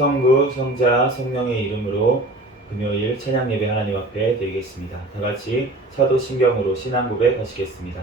성부, 성자, 성령의 이름으로 금요일 찬양 예배 하나님 앞에 드리겠습니다. 다 같이 사도신경으로 신앙 고백하시겠습니다.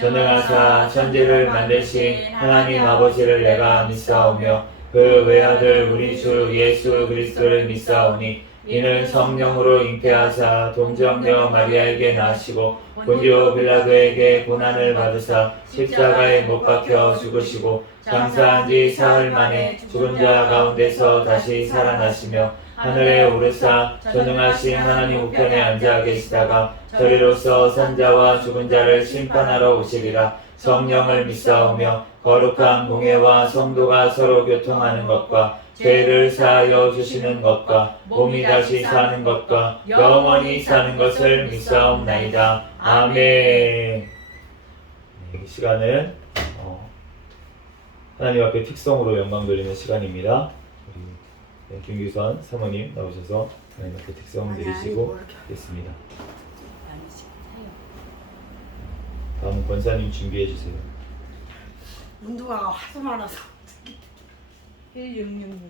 전능하사 천지를 만드신 하나님 아버지를 내가 믿사오며 그 외아들 우리 주 예수 그리스도를 믿사오니 이는 성령으로 잉태하사 동정녀 마리아에게 나시고 본디오 빌라도에게 고난을 받으사 십자가에 못 박혀 죽으시고 장사한 지 사흘 만에 죽은 자 가운데서 다시 살아나시며 하늘에 오르사 전능하신 하나님 우편에 앉아 계시다가 저리로서 산자와 죽은 자를 심판하러 오시리라. 성령을 믿사오며 거룩한 공예와 성도가 서로 교통하는 것과 죄를 사하여 주시는 것과 몸이 다시 사는 것과 영원히 사는 것을 믿사옵나이다. 아멘. 이 시간은 하나님 앞에 특성으로 영광 돌리는 시간입니다. 우리 김규선 사모님 나오셔서 하나님 앞에 특성 드리시고 있습니다. 다음은 권사님 준비해 주세요. 문두가가 하도 많아서 영영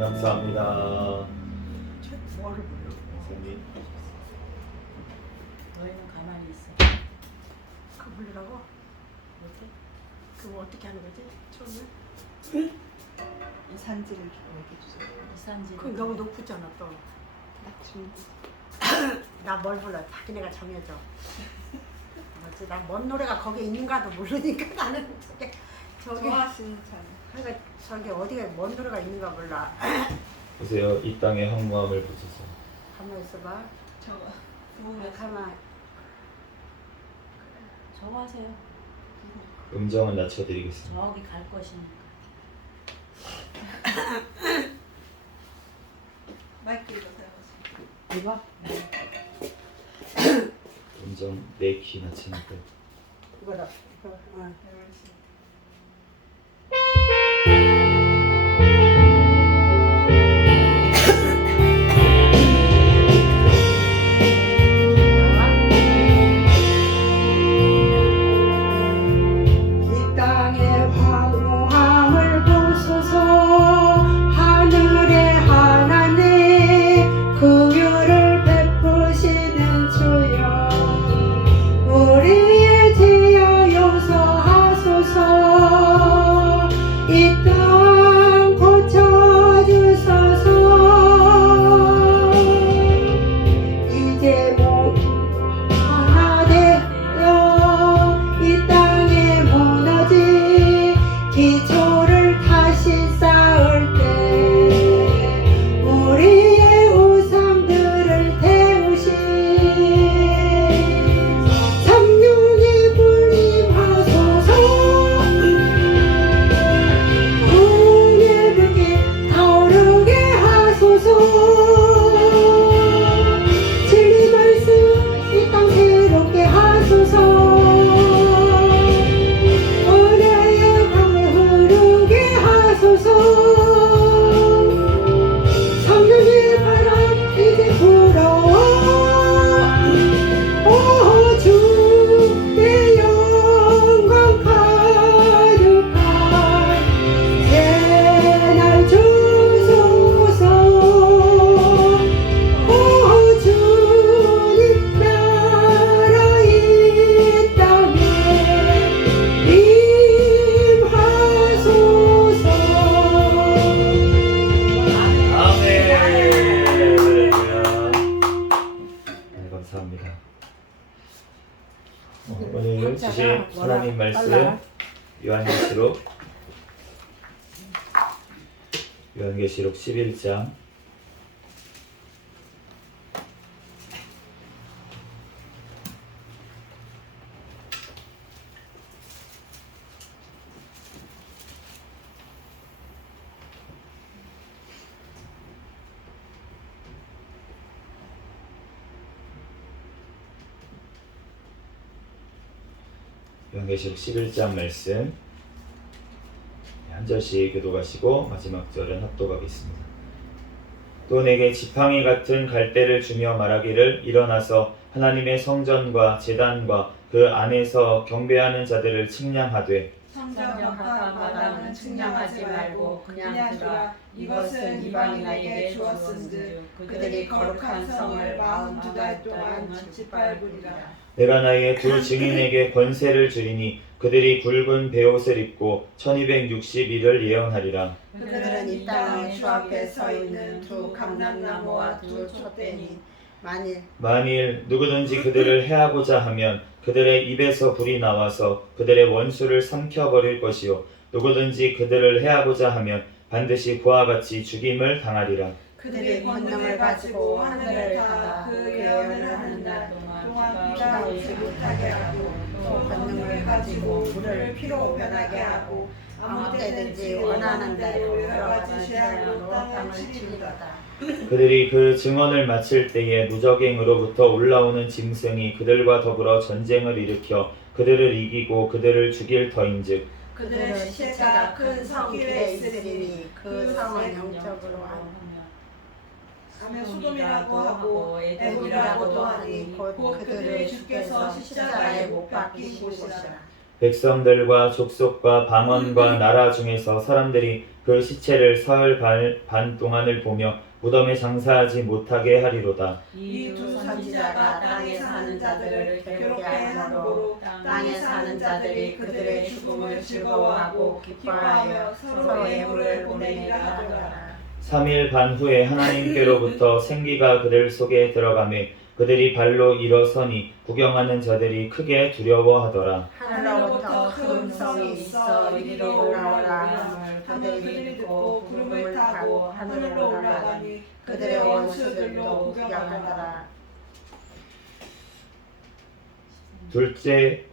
감사합니다. 뭐를 부려? 너희는 가만히 있어. 그거 부르라고? 어때? 그거 어떻게 하는 거지? 처음에? 이 산지를 좀 얘기해 주세요. 이산지. 그거 너무 높잖아 또. 낙심. 나 뭘 불러? 자기네가 정해줘. 뭐지? 나 뭔 노래가 거기에 있는가도 모르니까 나는 저기 좋아하시는 찬. 그러니까 저기 어디에 뭔 노래가 있는가 몰라. 보세요. 이 땅의 황무함을 보소서. 가만 있어봐. 저거. 가만. 저거 하세요. 음정은 낮춰드리겠습니다. 저기 갈 것이니까. 마이크로 사용하세요. 이거? 음정 4키 낮추니까. 이거다. 이거. 어. 이 땅의 황무함을 보소서 하늘의 하나님 긍휼을 베푸시는 주여 우리의 죄악 용서하소서 이 땅 고쳐주소서 이제 모두 하나 되어 이 땅에 무너진 기초를 다시 쌓을 때 우리의 우상들을 태우신 성령의 불임 하소서 오늘 불길 타오르게 하소서 진리 말씀 이 땅 새롭게 하소서 은혜의 강을 흐르게 하소서 성령의 바람 이제 불어와 오 주의 영광 가득한 새날 주소서 오 주님 나라 이 땅에 임하소서. 아멘. 할렐루야. 네, 감사합니다. 오늘 주신 하나님 말씀 요한계시록 11장 요한계시록 11장 말씀 한 절씩 교독하시고 마지막 절은 합독하겠습니다. 또 내게 지팡이 같은 갈대를 주며 말하기를 일어나서 하나님의 성전과 제단과 그 안에서 경배하는 자들을 측량하되 성전과 마당은 측량하지 말고 그냥 두라. 이것은 이방인에게 주었은즉 그들이 거룩한 성을 42달 동안 짓밟으리라. 내가 나의 두 증인에게 권세를 주리니 그들이 굵은 베옷을 입고 1260일을 예언하리라. 그들은 이 땅의 주 앞에 서 있는 두 감람나무와 두 촛대니 만일 누구든지 그들을 해하고자 하면 그들의 입에서 불이 나와서 그들의 원수를 삼켜버릴 것이요 누구든지 그들을 해하고자 하면 반드시 그와 같이 죽임을 당하리라. 그들이 권능을 가지고 하늘을 닫아 그 예언을 하는 날 동안 비가 오지 못하게 하고 또 권능을 가지고 물을 피로 변하게 하고 아무 때든지 원하는 대로 여러 가지 재앙으로 땅을 치리로다. 그들이 그 증언을 마칠 때에 무적행으로부터 올라오는 짐승이 그들과 더불어 전쟁을 일으켜 그들을 이기고 그들을 죽일 터인즉 그들의 시체가 큰 성 길에 있으리니 그 성은 영적으로 하며 소돔이라고 하고 에돔이라고도 하니 곧 그들의 주께서 십자가에 못 박히신 곳이라. 백성들과 족속과 방언과 나라 중에서 사람들이 그 시체를 사흘 반 동안을 보며 무덤에 장사하지 못하게 하리로다. 이 두 선지자가 땅에 사는 자들을 괴롭게 함으로 땅에 사는 자들이 그들의 죽음을 즐거워하고 기뻐하여 서로 예물을 보내리라 하더라. 3일 반 후에 하나님께로부터 생기가 그들 속에 들어가매 그들이 발로 일어서니 구경하는 자들이 크게 두려워하더라. 하늘로부터 큰 음성이 있어 이리로 올라오라 함을 그들이 듣고 구름을 타고 하늘로 올라가니 그들의 원수들도 구경하더라. 둘째,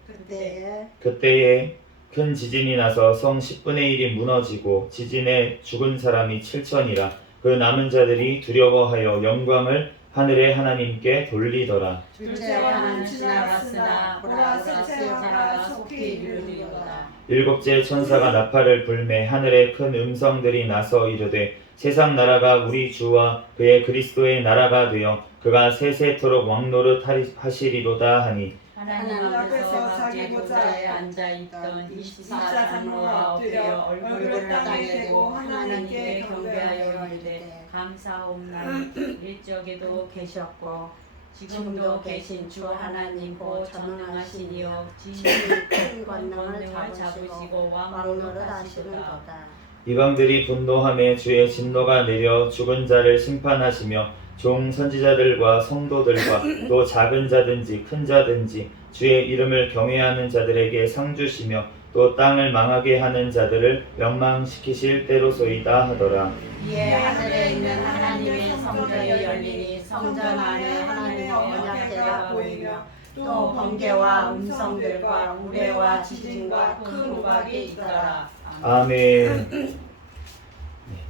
그때에 큰 지진이 나서 성 10분의 1이 무너지고 지진에 죽은 사람이 7천이라. 그 남은 자들이 두려워하여 영광을 하늘의 하나님께 돌리더라. 둘째와는 지나갔으나 보라 셋째 화가 속히 이르리로다. 일곱째 천사가 나팔을 불매 하늘에 큰 음성들이 나서 이르되 세상 나라가 우리 주와 그의 그리스도의 나라가 되어 그가 세세토록 왕노릇 하시리로다 하니 하나님 앞에서 자기 보좌에 앉아있던 24장로가 엎드려 얼굴을 땅에 대고 하나님께 경배하여 이르되 감사옵나니 일적에도 계셨고 지금도 계신 주 하나님 곧 전능하시니요 지식의 큰 권능을 잡으시고 왕노릇 하시도다. 이방들이 분노하며 주의 진노가 내려 죽은 자를 심판하시며 종 선지자들과 성도들과 또 작은 자든지 큰 자든지 주의 이름을 경외하는 자들에게 상 주시며 또 땅을 망하게 하는 자들을 멸망시키실 때로소이다 하더라. 이에 하늘에 있는 하나님의 성전이 열리니 성전 안에 하나님의 언약궤가 보이며 또 번개와 음성들과 우레와 지진과 큰 우박이 있더라. 아멘. 네,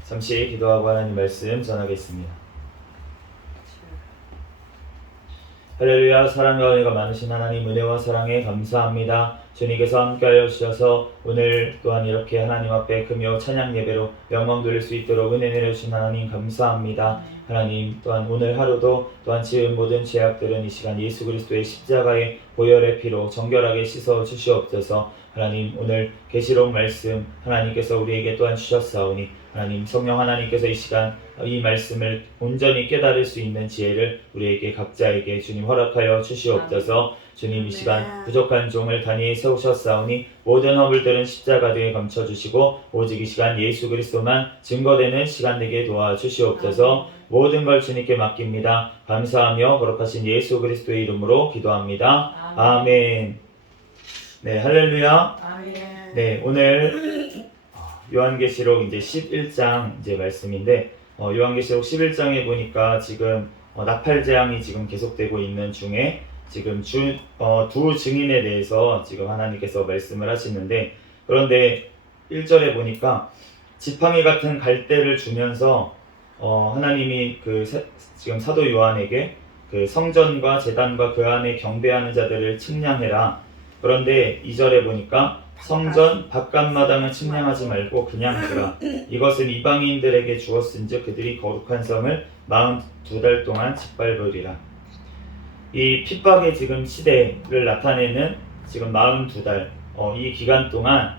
잠시 기도하고 하나님 말씀 전하겠습니다. 할렐루야. 사랑과 은혜가 많으신 하나님, 은혜와 사랑에 감사합니다. 주님께서 함께하여 주셔서 오늘 또한 이렇게 하나님 앞에 금요 찬양 예배로 영광 돌릴 수 있도록 은혜 내려주신 하나님 감사합니다. 하나님 또한 오늘 하루도 또한 지은 모든 죄악들은 이 시간 예수 그리스도의 십자가의 보혈의 피로 정결하게 씻어 주시옵소서. 하나님 오늘 계시록 말씀 하나님께서 우리에게 또한 주셨사오니 하나님 성령 하나님께서 이 시간 이 말씀을 온전히 깨달을 수 있는 지혜를 우리에게 각자에게 주님 허락하여 주시옵소서. 주님 이 시간 부족한 종을 단위에 세우셨사오니 모든 허물들은 십자가대에 감춰주시고 오직 이 시간 예수 그리스도만 증거되는 시간 되게 도와주시옵소서. 모든 걸 주님께 맡깁니다. 감사하며 거룩하신 예수 그리스도의 이름으로 기도합니다. 아멘. 네, 할렐루야. 아멘. 네, 오늘 요한계시록 이제 11장 이제 말씀인데 요한계시록 11장에 보니까 지금 나팔 재앙이 지금 계속되고 있는 중에 지금 두 증인에 대해서 지금 하나님께서 말씀을 하시는데, 그런데 1절에 보니까 지팡이 같은 갈대를 주면서 하나님이 지금 사도 요한에게 그 성전과 제단과 그 안에 경배하는 자들을 측량해라. 그런데 2절에 보니까 성전 바깥마당을 측량하지 말고 그냥 두라. 이것은 이방인들에게 주었은즉 그들이 거룩한 성을 42달 동안 짓밟으리라. 이 핍박의 지금 시대를 나타내는 지금 42달 이 기간 동안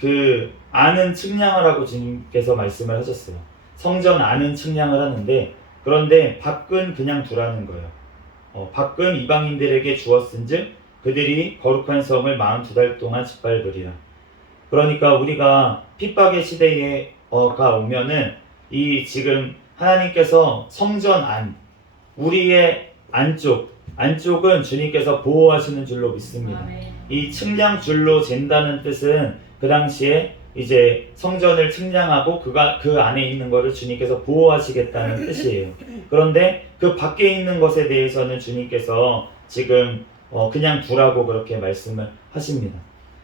그 안은 측량을 하고 주님께서 말씀을 하셨어요. 성전 안은 측량을 하는데 그런데 밖은 그냥 두라는 거예요. 밖은 이방인들에게 주었은즉 그들이 거룩한 성을 42달 동안 짓밟으리라. 그러니까 우리가 핍박의 시대가 오면은 이 지금 하나님께서 성전 안, 우리의 안쪽은 주님께서 보호하시는 줄로 믿습니다. 이 측량 줄로 잰다는 뜻은 그 당시에 이제 성전을 측량하고 그 안에 있는 것을 주님께서 보호하시겠다는 뜻이에요. 그런데 그 밖에 있는 것에 대해서는 주님께서 지금 그냥 두라고 그렇게 말씀을 하십니다.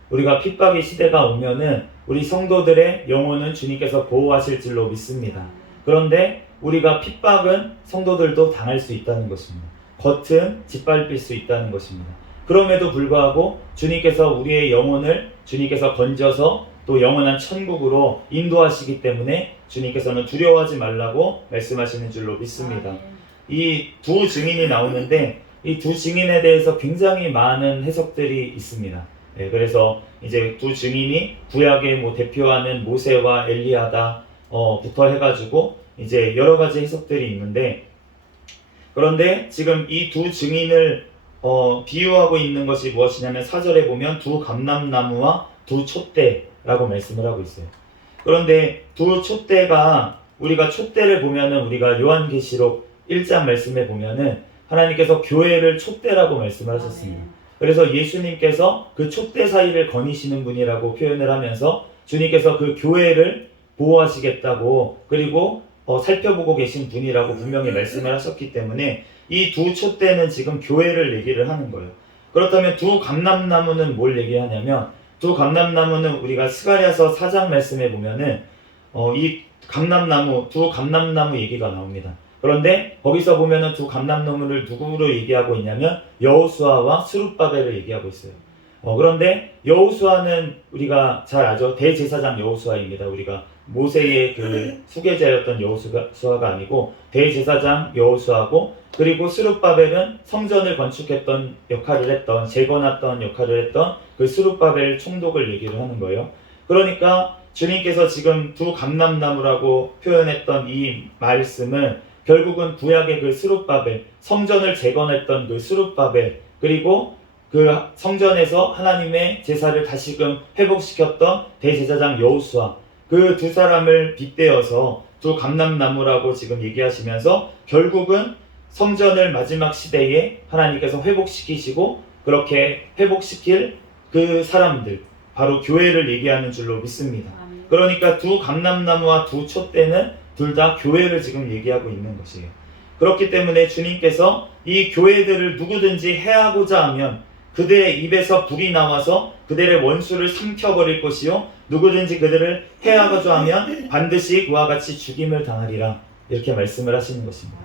우리가 핍박의 시대가 오면은 우리 성도들의 영혼은 주님께서 보호하실 줄로 믿습니다. 그런데 우리가 핍박은 성도들도 당할 수 있다는 것입니다. 겉은 짓밟힐 수 있다는 것입니다. 그럼에도 불구하고 주님께서 우리의 영혼을 주님께서 건져서 또 영원한 천국으로 인도하시기 때문에 주님께서는 두려워하지 말라고 말씀하시는 줄로 믿습니다. 이 두 증인이 나오는데 이 두 증인에 대해서 굉장히 많은 해석들이 있습니다. 네, 그래서 이제 두 증인이 구약의 대표하는 모세와 엘리야다 부터 해가지고 이제 여러 가지 해석들이 있는데, 그런데 지금 이 두 증인을 비유하고 있는 것이 무엇이냐면 4절에 보면 두 감람나무와 두 촛대라고 말씀을 하고 있어요. 그런데 두 촛대가, 우리가 촛대를 보면은 우리가 요한계시록 1장 말씀에 보면은 하나님께서 교회를 촛대라고 말씀을 하셨습니다. 그래서 예수님께서 그 촛대 사이를 거니시는 분이라고 표현을 하면서 주님께서 그 교회를 보호하시겠다고, 그리고 살펴보고 계신 분이라고 분명히 말씀을 하셨기 때문에 이 두 촛대는 지금 교회를 얘기를 하는 거예요. 그렇다면 두 감람나무는 뭘 얘기하냐면, 두 감람나무는 우리가 스가랴서 4장 말씀에 보면은 이 감람나무, 두 감람나무 얘기가 나옵니다. 그런데 거기서 보면은 두 감람나무를 누구로 얘기하고 있냐면 여호수아와 스룹바벨을 얘기하고 있어요. 그런데 여호수아는 우리가 잘 아죠. 대제사장 여호수아입니다. 우리가 모세의 그 수계자였던 여호수아가 아니고 대제사장 여호수아고, 그리고 스룹바벨은 성전을 건축했던 역할을 했던, 재건했던 역할을 했던 그 스룹바벨 총독을 얘기를 하는 거예요. 그러니까 주님께서 지금 두 감람나무라고 표현했던 이 말씀은 결국은 구약의 그 스룹바벨, 성전을 재건했던 그 스룹바벨, 그리고 그 성전에서 하나님의 제사를 다시금 회복시켰던 대제사장 여호수아, 그 두 사람을 빗대어서 두 감람나무라고 지금 얘기하시면서 결국은 성전을 마지막 시대에 하나님께서 회복시키시고 그렇게 회복시킬 그 사람들, 바로 교회를 얘기하는 줄로 믿습니다. 그러니까 두 감람나무와 두 촛대는 둘 다 교회를 지금 얘기하고 있는 것이에요. 그렇기 때문에 주님께서 이 교회들을 누구든지 해하고자 하면 그들의 입에서 불이 나와서 그들의 원수를 삼켜버릴 것이요, 누구든지 그들을 해하고자 하면 반드시 그와 같이 죽임을 당하리라, 이렇게 말씀을 하시는 것입니다.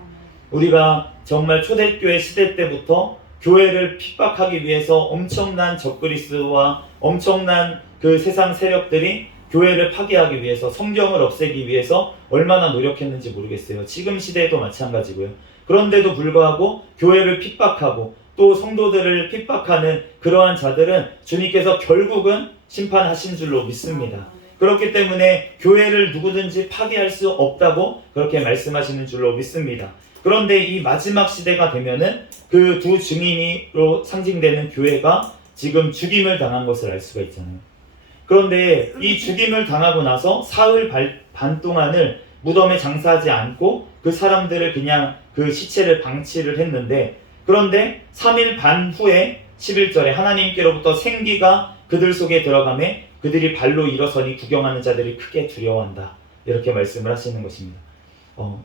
우리가 정말 초대교회 시대 때부터 교회를 핍박하기 위해서 엄청난 적그리스도와 엄청난 그 세상 세력들이 교회를 파괴하기 위해서, 성경을 없애기 위해서 얼마나 노력했는지 모르겠어요. 지금 시대에도 마찬가지고요. 그런데도 불구하고 교회를 핍박하고 또 성도들을 핍박하는 그러한 자들은 주님께서 결국은 심판하신 줄로 믿습니다. 그렇기 때문에 교회를 누구든지 파괴할 수 없다고 그렇게 말씀하시는 줄로 믿습니다. 그런데 이 마지막 시대가 되면은 그 두 증인으로 상징되는 교회가 지금 죽임을 당한 것을 알 수가 있잖아요. 그런데 이 죽임을 당하고 나서 사흘 반 동안을 무덤에 장사하지 않고 그 사람들을 그냥 그 시체를 방치를 했는데, 그런데 3일 반 후에 11절에 하나님께로부터 생기가 그들 속에 들어가매 그들이 발로 일어서니 구경하는 자들이 크게 두려워한다, 이렇게 말씀을 하시는 것입니다.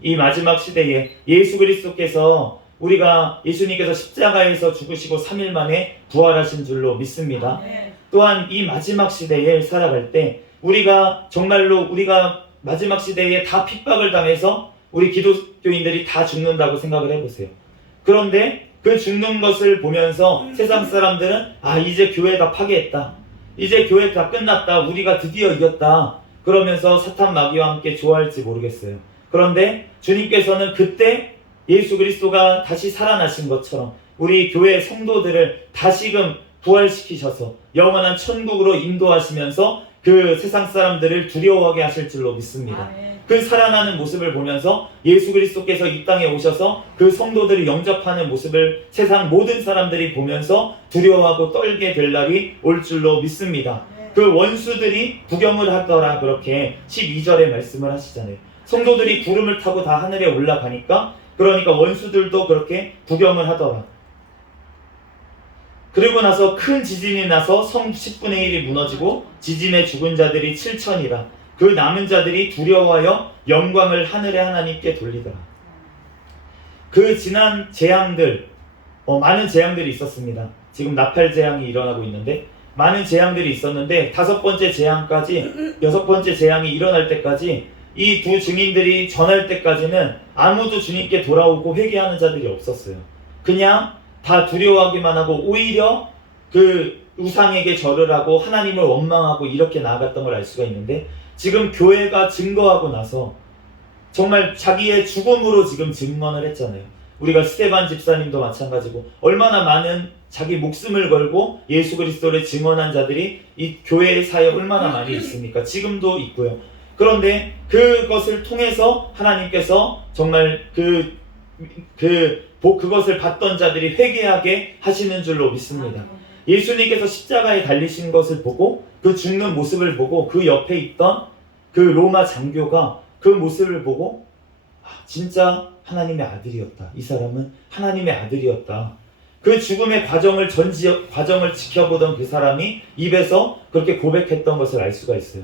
이 마지막 시대에 예수 그리스도께서, 우리가 예수님께서 십자가에서 죽으시고 3일 만에 부활하신 줄로 믿습니다. 또한 이 마지막 시대에 살아갈 때 우리가 정말로 우리가 마지막 시대에 다 핍박을 당해서 우리 기독교인들이 다 죽는다고 생각을 해보세요. 그런데 그 죽는 것을 보면서 세상 사람들은 이제 교회 다 파괴했다, 이제 교회 다 끝났다, 우리가 드디어 이겼다, 그러면서 사탄 마귀와 함께 좋아할지 모르겠어요. 그런데 주님께서는 그때 예수 그리스도가 다시 살아나신 것처럼 우리 교회 성도들을 다시금 부활시키셔서 영원한 천국으로 인도하시면서 그 세상 사람들을 두려워하게 하실 줄로 믿습니다. 그 살아나는 모습을 보면서 예수 그리스도께서 이 땅에 오셔서 그 성도들을 영접하는 모습을 세상 모든 사람들이 보면서 두려워하고 떨게 될 날이 올 줄로 믿습니다. 그 원수들이 구경을 하더라, 그렇게 12절에 말씀을 하시잖아요. 성도들이 구름을 타고 다 하늘에 올라가니까, 그러니까 원수들도 그렇게 구경을 하더라. 그리고 나서 큰 지진이 나서 성 10분의 1이 무너지고 지진에 죽은 자들이 7천이라. 그 남은 자들이 두려워하여 영광을 하늘의 하나님께 돌리더라. 그 지난 재앙들, 많은 재앙들이 있었습니다. 지금 나팔 재앙이 일어나고 있는데 많은 재앙들이 있었는데 5번째 재앙까지, 6번째 재앙이 일어날 때까지 이 두 증인들이 전할 때까지는 아무도 주님께 돌아오고 회개하는 자들이 없었어요. 그냥 다 두려워하기만 하고 오히려 그 우상에게 절을 하고 하나님을 원망하고 이렇게 나아갔던 걸 알 수가 있는데, 지금 교회가 증거하고 나서 정말 자기의 죽음으로 지금 증언을 했잖아요. 우리가 스테반 집사님도 마찬가지고 얼마나 많은 자기 목숨을 걸고 예수 그리스도를 증언한 자들이 이 교회사에 얼마나 많이 있습니까? 지금도 있고요. 그런데 그것을 통해서 하나님께서 정말 그것을 받던 자들이 회개하게 하시는 줄로 믿습니다. 예수님께서 십자가에 달리신 것을 보고 그 죽는 모습을 보고 그 옆에 있던 그 로마 장교가 그 모습을 보고 진짜 하나님의 아들이었다. 이 사람은 하나님의 아들이었다. 그 죽음의 과정을 지켜보던 그 사람이 입에서 그렇게 고백했던 것을 알 수가 있어요.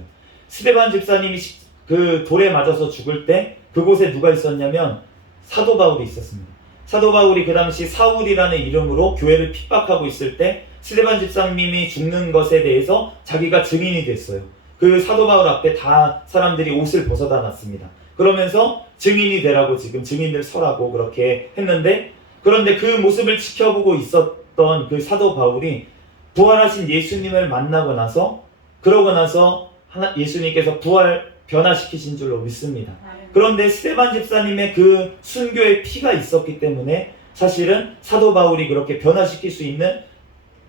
스데반 집사님이 그 돌에 맞아서 죽을 때 그곳에 누가 있었냐면 사도 바울이 있었습니다. 사도 바울이 그 당시 사울이라는 이름으로 교회를 핍박하고 있을 때 스데반 집사님이 죽는 것에 대해서 자기가 증인이 됐어요. 그 사도 바울 앞에 다 사람들이 옷을 벗어다 놨습니다. 그러면서 증인이 되라고 지금 증인들 서라고 그렇게 했는데, 그런데 그 모습을 지켜보고 있었던 그 사도 바울이 부활하신 예수님을 만나고 나서 그러고 나서 예수님께서 변화시키신 줄로 믿습니다. 그런데 스데반 집사님의 그 순교의 피가 있었기 때문에 사실은 사도 바울이 그렇게 변화시킬 수 있는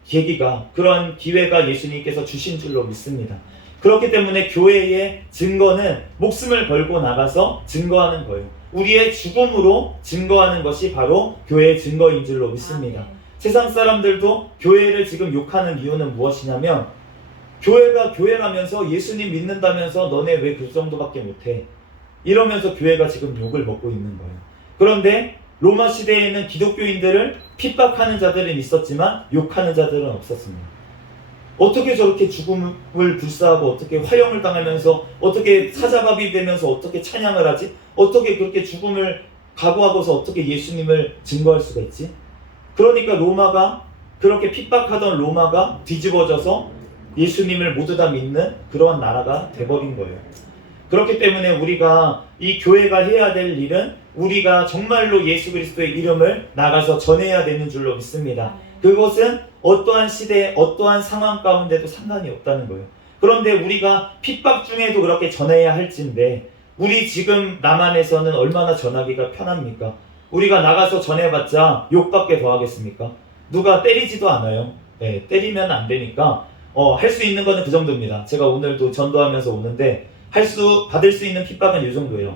계기가, 그런 기회가 예수님께서 주신 줄로 믿습니다. 그렇기 때문에 교회의 증거는 목숨을 걸고 나가서 증거하는 거예요. 우리의 죽음으로 증거하는 것이 바로 교회의 증거인 줄로 믿습니다. 세상 사람들도 교회를 지금 욕하는 이유는 무엇이냐면, 교회가 교회라면서 예수님 믿는다면서 너네 왜 그 정도밖에 못해? 이러면서 교회가 지금 욕을 먹고 있는 거예요. 그런데 로마 시대에는 기독교인들을 핍박하는 자들은 있었지만 욕하는 자들은 없었습니다. 어떻게 저렇게 죽음을 불사하고 어떻게 화형을 당하면서 어떻게 사자밥이 되면서 어떻게 찬양을 하지? 어떻게 그렇게 죽음을 각오하고서 어떻게 예수님을 증거할 수가 있지? 그러니까 로마가, 그렇게 핍박하던 로마가 뒤집어져서 예수님을 모두 다 믿는 그러한 나라가 돼버린 거예요. 그렇기 때문에 우리가 이 교회가 해야 될 일은 우리가 정말로 예수 그리스도의 이름을 나가서 전해야 되는 줄로 믿습니다. 그것은 어떠한 시대에 어떠한 상황 가운데도 상관이 없다는 거예요. 그런데 우리가 핍박 중에도 그렇게 전해야 할진데, 우리 지금 남한에서는 얼마나 전하기가 편합니까? 우리가 나가서 전해봤자 욕밖에 더 하겠습니까? 누가 때리지도 않아요. 네, 때리면 안 되니까 할 수 있는 거는 그 정도입니다. 제가 오늘도 전도하면서 오는데 받을 수 있는 핍박은 이 정도예요.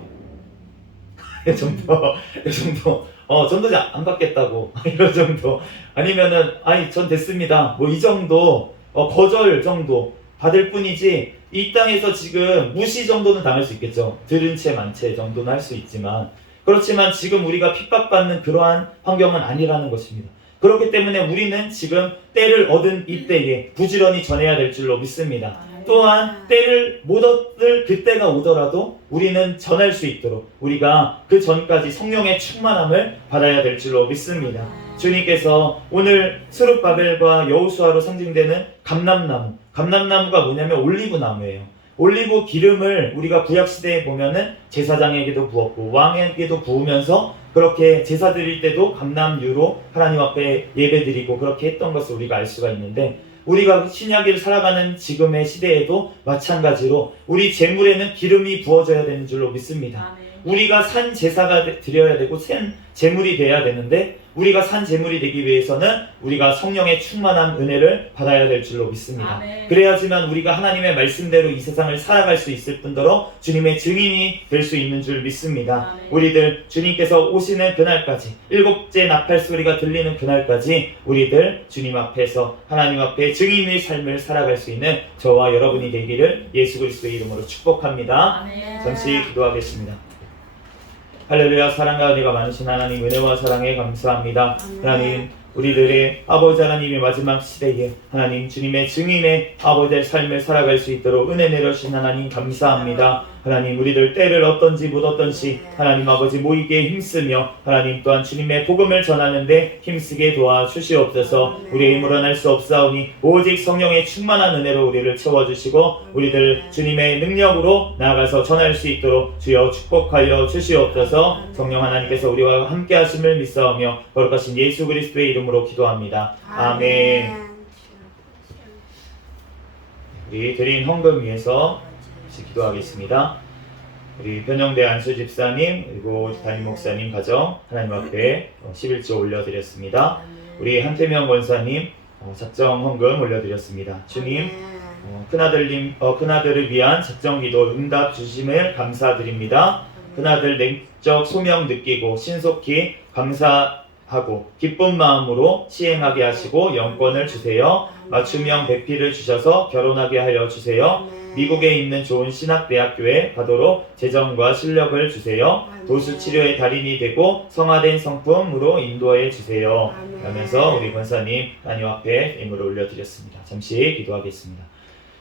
이 정도. 전도자 안 받겠다고. 이런 정도. 아니면은, 전 됐습니다. 뭐 이 정도, 거절 정도 받을 뿐이지, 이 땅에서 지금 무시 정도는 당할 수 있겠죠. 들은 채 만 채 정도는 할 수 있지만, 그렇지만 지금 우리가 핍박받는 그러한 환경은 아니라는 것입니다. 그렇기 때문에 우리는 지금 때를 얻은 이때에 부지런히 전해야 될 줄로 믿습니다. 또한 때를 못 얻을 그때가 오더라도 우리는 전할 수 있도록 우리가 그 전까지 성령의 충만함을 받아야 될 줄로 믿습니다. 주님께서 오늘 스룹바벨과 여호수아로 상징되는 감람나무가 뭐냐면 올리브나무예요. 올리브 기름을 우리가 구약시대에 보면은 제사장에게도 부었고 왕에게도 부으면서 그렇게 제사 드릴 때도 감람유로 하나님 앞에 예배드리고 그렇게 했던 것을 우리가 알 수가 있는데, 우리가 신약을 살아가는 지금의 시대에도 마찬가지로 우리 제물에는 기름이 부어져야 되는 줄로 믿습니다. 우리가 산 제사가 드려야 되고 산 제물이 돼야 되는데, 우리가 산 제물이 되기 위해서는 우리가 성령의 충만한 은혜를 받아야 될 줄로 믿습니다. 그래야지만 우리가 하나님의 말씀대로 이 세상을 살아갈 수 있을 뿐더러 주님의 증인이 될 수 있는 줄 믿습니다. 우리들 주님께서 오시는 그날까지, 7째 나팔 소리가 들리는 그날까지 우리들 주님 앞에서 하나님 앞에 증인의 삶을 살아갈 수 있는 저와 여러분이 되기를 예수 그리스도의 이름으로 축복합니다. 잠시 기도하겠습니다. 할렐루야. 사랑과 은혜가 많으신 하나님, 은혜와 사랑에 감사합니다. 하나님, 우리들의 아버지 하나님의 마지막 시대에 하나님 주님의 증인의 아버지의 삶을 살아갈 수 있도록 은혜 내려주신 하나님 감사합니다. 하나님, 우리들 때를 어떤지 못 어떤지 하나님 아버지 모이게 힘쓰며 하나님 또한 주님의 복음을 전하는데 힘쓰게 도와주시옵소서. 우리의 힘으로는 할 수 없사오니 오직 성령의 충만한 은혜로 우리를 채워주시고 우리들 주님의 능력으로 나아가서 전할 수 있도록 주여 축복하여 주시옵소서. 성령 하나님께서 우리와 함께 하심을 믿사오며 거룩하신 예수 그리스도의 이름으로 기도합니다. 아멘. 우리 드린 헌금 위해서 기도하겠습니다. 우리 변영대 안수 집사님 그리고 담임 목사님 가정 하나님 앞에 11조 올려드렸습니다. 우리 한태명 권사님 작정 헌금 올려드렸습니다. 주님 큰아들을 위한 작정기도 응답 주심을 감사드립니다. 큰아들 냉적 소명 느끼고 신속히 감사하고 기쁜 마음으로 시행하게 하시고 영권을 주세요. 맞춤형 배필을 주셔서 결혼하게 하여 주세요. 미국에 있는 좋은 신학대학교에 가도록 재정과 실력을 주세요. 도수 치료의 달인이 되고 성화된 성품으로 인도해 주세요. 하면서 우리 권사님 하나님 앞에 예물을 올려드렸습니다. 잠시 기도하겠습니다.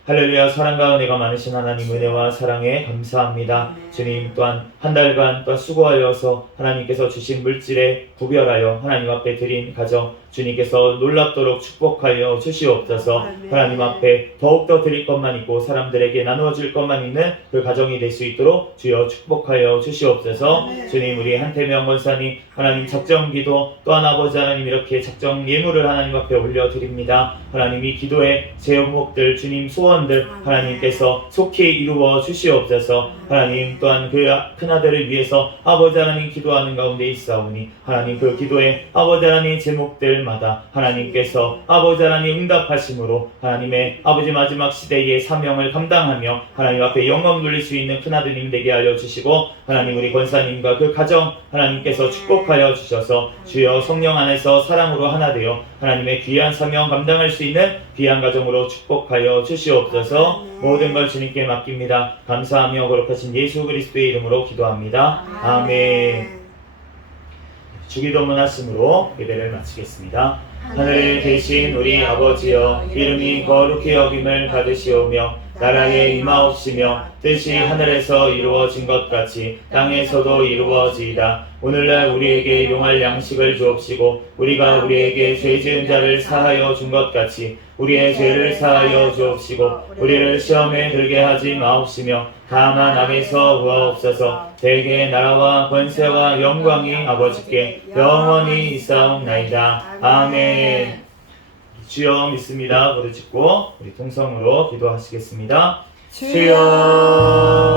할렐루야. 사랑과 은혜가 많으신 하나님 은혜와 사랑에 감사합니다. 주님 또한 한 달간 또한 수고하여서 하나님께서 주신 물질에 구별하여 하나님 앞에 드린 가정 주님께서 놀랍도록 축복하여 주시옵소서. 하나님 앞에 더욱더 드릴 것만 있고 사람들에게 나누어 줄 것만 있는 그 가정이 될 수 있도록 주여 축복하여 주시옵소서. 주님 우리 한태명 권사님 하나님 작정기도 또한 아버지 하나님 이렇게 작정 예물을 하나님 앞에 올려드립니다. 하나님 이 기도의 제목들 주님 소원들 하나님께서 속히 이루어 주시옵소서. 하나님 또한 그 큰아들을 위해서 아버지 하나님 기도하는 가운데 있사오니 하나님 그 기도의 아버지 하나님 제목들마다 하나님께서 아버지 하나님 응답하심으로 하나님의 아버지 마지막 시대의 사명을 감당하며 하나님 앞에 영광 돌릴 수 있는 큰아드님 되게 하여 주시고 하나님 우리 권사님과 그 가정 하나님께서 축복하여 주셔서 주여 성령 안에서 사랑으로 하나 되어 하나님의 귀한 사명 감당할 수 있는 귀한 가정으로 축복하여 주시옵소서. 모든 걸 주님께 맡깁니다. 감사하며 거룩하신 예수 그리스도의 이름으로 기도합니다. 아멘. 주기도문 하심으로 예배를 마치겠습니다. 하늘에 계신 우리 아버지여 이름이 거룩히 여김을 받으시오며 나라에 임하옵시며 뜻이 하늘에서 이루어진 것 같이 땅에서도 이루어지이다. 오늘날 우리에게 용할 양식을 주옵시고 우리가 우리에게 죄 지은 자를 사하여 준 것 같이 우리의 죄를 사하여 주옵시고 우리를 시험에 들게 하지 마옵시며 다만 악에서 구하옵소서. 대개 나라와 권세와 영광이 아버지께 영원히 있사옵나이다. 아멘. 주여 믿습니다. 부르짖고 우리 통성으로 기도하시겠습니다. 주여